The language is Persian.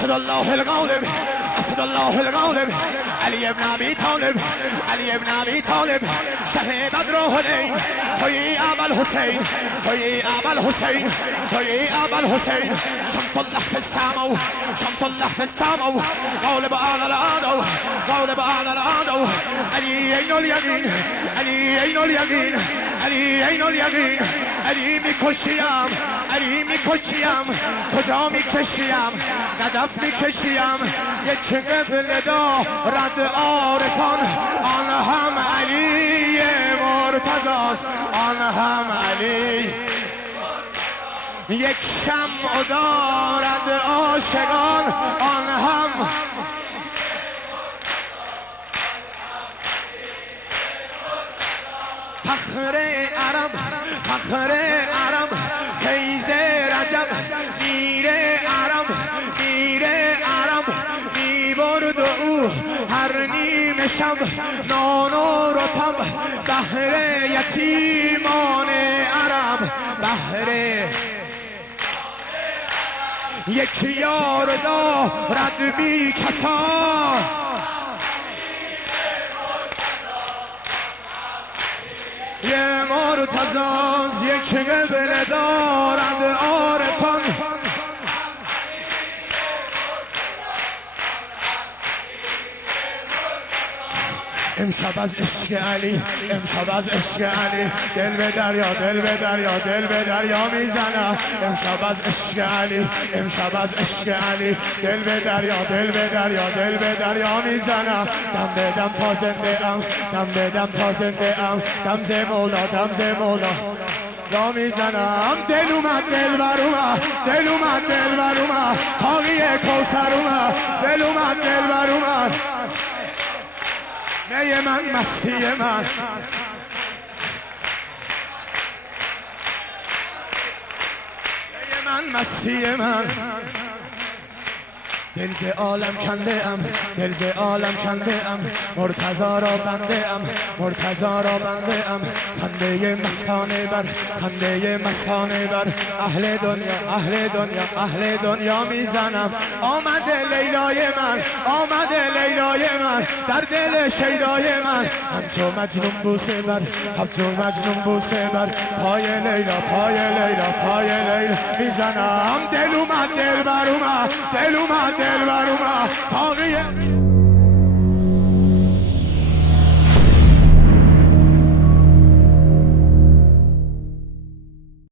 اسد الله الغالب اسد الله الغالب علی ابن ابی طالب علی ابن ابی طالب شه بدر و حنین توی ابل حسین توی ابل حسین توی ابل حسین شمس الله فی السماء شمس الله فی السماء غالب على العدو غالب على العدو علی عین الیقین علی عین الیقین علی عین الیقین علی میکشیم علی میکشیم کجا میکشیم نجف میکشیم یک قبله دارد عارفان آن هم علی مرتضاست آن هم علی یک شمع دارد عاشقان آن هم فخر عرب فخر عرب فیض رجب میر عرب میر عرب میبرد او هر نیم شب نان و رطب بهر یتیمان عرب بهر یک یار دارد بی کسا یه مرتضاز یک قبله دارد عارفان امشب از عشق علی امشب از عشق علی دل به دریا دل به دریا دل به دریا میزنم امشب از عشق علی امشب از عشق علی دل به دریا دل به دریا دل به دریا میزنم دم بدم تا زنده ام دم بدم تا دم ز مولا دم ز مولا را میزنم دل اومد دل بر اومد دل اومد دل بر اومد ساقی کوثر اومد دل اومد دل بر اومد می من مستی من می من مستی من دل ز عالم کنده ام دل ز عالم کنده ام مرتضی را بنده ام مرتضی را بنده ام خنده مستانه بر خنده مستانه بر اهل دنیا اهل دنیا اهل دنیا میزنم آمده لیلای من آمده لیلای من در دل شیدای من همچو مجنون بوسه بر همچو مجنون بوسه بر پای لیلا پای لیلا پای لیلا میزنم دل اومد دل بر اومد دل اومد دل بر اومد ساقیه